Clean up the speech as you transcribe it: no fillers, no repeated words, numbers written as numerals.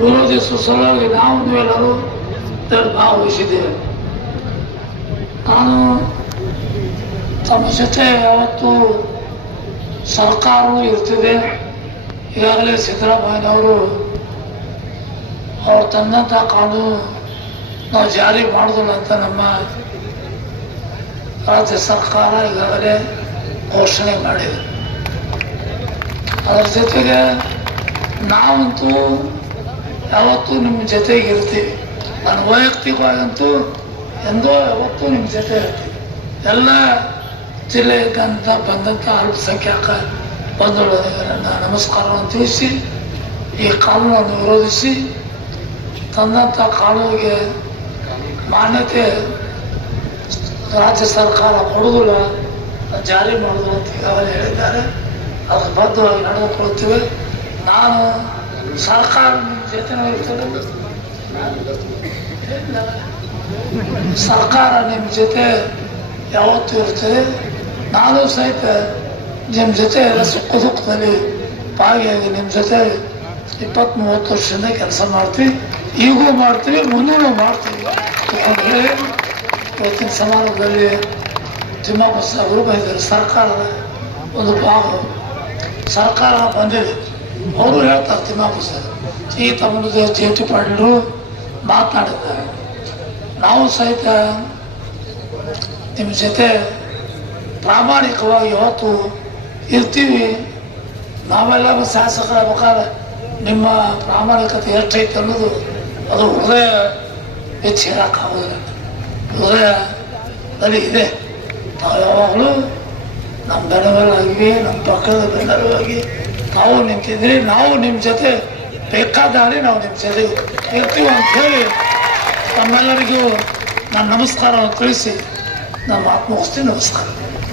ವಿರೋಧಿ ಸಲುವಾಗಿ ನಾವು ಎಲ್ಲರೂ ಭಾಗವಹಿಸಿದ್ದೇವೆ. ನಾನು ತಮ್ಮ ಜೊತೆ ಯಾವತ್ತೂ ಸರ್ಕಾರವೂ ಇರ್ತಿದೆ. ಈಗಾಗಲೇ ಸಿದ್ದರಾಮಯ್ಯನವರು ಅವ್ರು ತಂದಂಥ ಕಾನೂನು ನಾವು ಜಾರಿ ಮಾಡೋದಿಲ್ಲ ಅಂತ ನಮ್ಮ ರಾಜ್ಯ ಸರ್ಕಾರ ಈಗಾಗಲೇ ಘೋಷಣೆ ಮಾಡಿದೆ. ಅದರ ಜೊತೆಗೆ ನಾವಂತೂ ಯಾವತ್ತೂ ನಿಮ್ಮ ಜೊತೆಗೆ ಇರ್ತೀವಿ. ನಾನು ವೈಯಕ್ತಿಕವಾಗಂತೂ ಎಂದೋ ಯಾವತ್ತೂ ನಿಮ್ಮ ಜೊತೆ ಇರ್ತೀವಿ. ಎಲ್ಲ ಜಿಲ್ಲೆಗಂತ ಬಂದಂಥ ಅಲ್ಪಸಂಖ್ಯಾತ ಬಂಧುಗಳಿಗೆ ನನ್ನ ನಮಸ್ಕಾರವನ್ನು ತಿಳಿಸಿ ಈ ಕಾನೂನನ್ನು ವಿರೋಧಿಸಿ ತಂದಂಥ ಕಾನೂನಿಗೆ ಮಾನ್ಯತೆ ರಾಜ್ಯ ಸರ್ಕಾರ ಕೊಡುವುದಿಲ್ಲ, ಜಾರಿ ಮಾಡುವುದು ಅಂತ ಈಗಾಗಲೇ ಹೇಳಿದ್ದಾರೆ. ಅದಕ್ಕೆ ಬದ್ಧವಾಗಿ ನಡೆದುಕೊಳ್ಳುತ್ತೇವೆ. ನಾನು ಸರ್ಕಾರ ನಿಮ್ಮ ಜೊತೆ ಇರ್ತದೆ, ಸರ್ಕಾರ ನಿಮ್ಮ ಜೊತೆ ಯಾವತ್ತೂ ಇರ್ತದೆ. ನಾನು ಸಹಿತ ನಿಮ್ಮ ಜೊತೆ ಎಲ್ಲ ಸುಖ ದುಃಖದಲ್ಲಿ ಭಾಗಿಯಾಗಿ ನಿಮ್ಮ ಜೊತೆ 20-30 ವರ್ಷದಿಂದ ಕೆಲಸ ಮಾಡ್ತೀವಿ. ಈಗೂ ಮಾಡ್ತೀವಿ, ಮುಂದೂ ಮಾಡ್ತೀವಿ ಅಂತ ಹೇಳಿ ಇವತ್ತಿನ ಸಮಾರಂಭದಲ್ಲಿ ತಿಮ್ಮಪ್ಪ ಸಾಹೇಬರು ಬೈದರು. ಸರ್ಕಾರದ ಒಂದು ಭಾಗ ಸರ್ಕಾರ ಬಂದಿದೆ. ಅವರು ಹೇಳ್ತಾರೆ ತಿಮ್ಮಪ್ಪ ಸಾಹೇಬ್ ಈ ತಮ್ಮದು ಜೆ.ಟಿ. ಪಾಟೀಲರು ಮಾತನಾಡಿದ್ದಾರೆ. ನಾವು ಸಹಿತ ನಿಮ್ಮ ಜೊತೆ ಪ್ರಾಮಾಣಿಕವಾಗಿ ಯಾವತ್ತು ಇರ್ತೀವಿ. ನಾವೆಲ್ಲ ಶಾಸಕರಾಗಬೇಕಾದ್ರೆ ನಿಮ್ಮ ಪ್ರಾಮಾಣಿಕತೆ ಎಷ್ಟೈತೆ ಅನ್ನೋದು ಅದು ಹೃದಯ ಹೆಚ್ಚಿರಾಕಾಗೋದಿಲ್ಲ, ಹೃದಯದಲ್ಲಿ ಇದೆ. ನಾವು ಯಾವಾಗಲೂ ನಮ್ಮ ಬೆಳವಲಾಗಿ ನಮ್ಮ ಪಕ್ಕದ ಬೆಳವಾಗಿ ನಾವು ನಿಂತಿದ್ರಿ. ನಾವು ನಿಮ್ಮ ಜೊತೆ ಬೇಕಾದಾಡಿ ನಾವು ನಿಮ್ಮ ಜೊತೆ ಇರ್ತೀವಿ ಅಂಥೇಳಿ ತಮ್ಮೆಲ್ಲರಿಗೂ ನಾನು ನಮಸ್ಕಾರವನ್ನು ತಿಳಿಸಿ ನಮ್ಮ ಮಾತು ಮುಗಿಸ್ತೀನಿ. ನಮಸ್ಕಾರ.